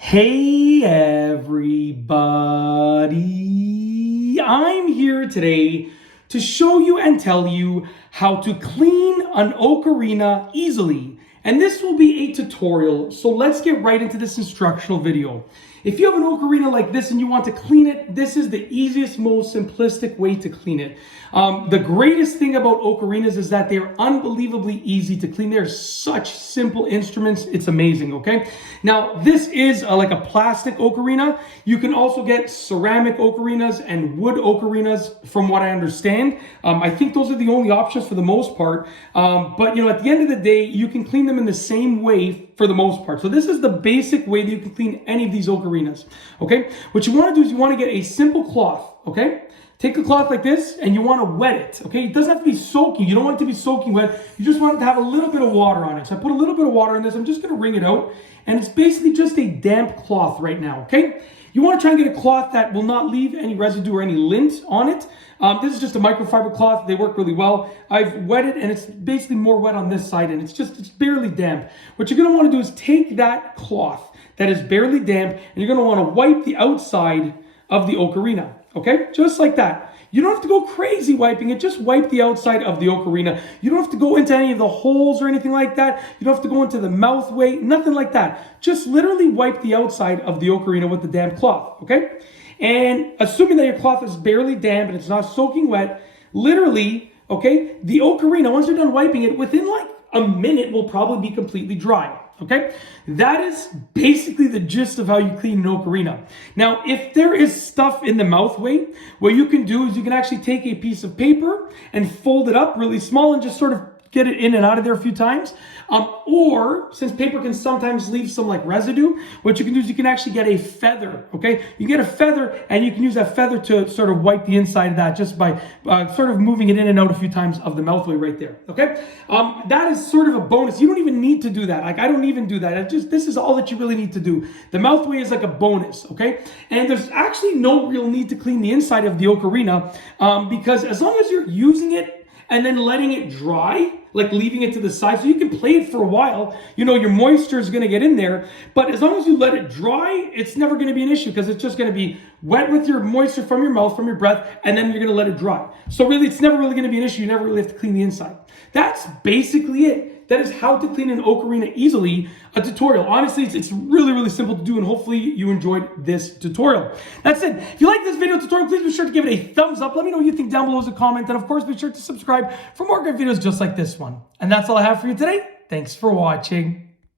Hey everybody, I'm here today to show you and tell you how to clean an ocarina easily. And this will be a tutorial, so let's get right into this instructional video. If you have an ocarina like this and you want to clean it, this is the easiest, most simplistic way to clean it. The greatest thing about ocarinas is that they're unbelievably easy to clean. They're such simple instruments. It's amazing, okay? Now, this is like a plastic ocarina. You can also get ceramic ocarinas and wood ocarinas from what I understand. I think those are the only options for the most part. But, you know, at the end of the day, you can clean them in the same way for the most part. So this is the basic way that you can clean any of these ocarinas, okay? What you want to do is you want to get a simple cloth, okay? Take a cloth like this and you want to wet it, okay? It doesn't have to be soaking. You don't want it to be soaking wet. You just want it to have a little bit of water on it. So I put a little bit of water in this. I'm just going to wring it out. And it's basically just a damp cloth right now, okay? You want to try and get a cloth that will not leave any residue or any lint on it. This is just a microfiber cloth. They work really well. I've wet it and it's basically more wet on this side and it's barely damp. What you're going to want to do is take that cloth that is barely damp and you're going to want to wipe the outside of the ocarina, okay? Just like that. You don't have to go crazy wiping it. Just wipe the outside of the ocarina. You don't have to go into any of the holes or anything like that. You don't have to go into the mouth way, nothing like that. Just literally wipe the outside of the ocarina with the damp cloth, okay? And assuming that your cloth is barely damp and it's not soaking wet, literally, okay, the ocarina, once you're done wiping it, within like a minute will probably be completely dry. Okay, that is basically the gist of how you clean an ocarina. Now, if there is stuff in the mouthway, what you can do is you can actually take a piece of paper and fold it up really small and just sort of get it in and out of there a few times. Or since paper can sometimes leave some like residue, what you can do is you can actually get a feather, okay? You get a feather and you can use that feather to sort of wipe the inside of that just by sort of moving it in and out a few times of the mouthway right there, okay? That is sort of a bonus. You don't even need to do that. Like I don't even do that. This is all that you really need to do. The mouthway is like a bonus, okay? And there's actually no real need to clean the inside of the ocarina because as long as you're using it and then letting it dry, like leaving it to the side, so you can play it for a while. You know, your moisture is going to get in there, but as long as you let it dry, it's never going to be an issue because it's just going to be wet with your moisture from your mouth, from your breath, and then you're going to let it dry. So really, it's never really going to be an issue. You never really have to clean the inside. That's basically it. That is how to clean an ocarina easily, a tutorial. Honestly, it's really, really simple to do, and hopefully you enjoyed this tutorial. That's it. If you like this video tutorial, please be sure to give it a thumbs up. Let me know what you think down below as a comment, and of course, be sure to subscribe for more great videos just like this one. And that's all I have for you today. Thanks for watching.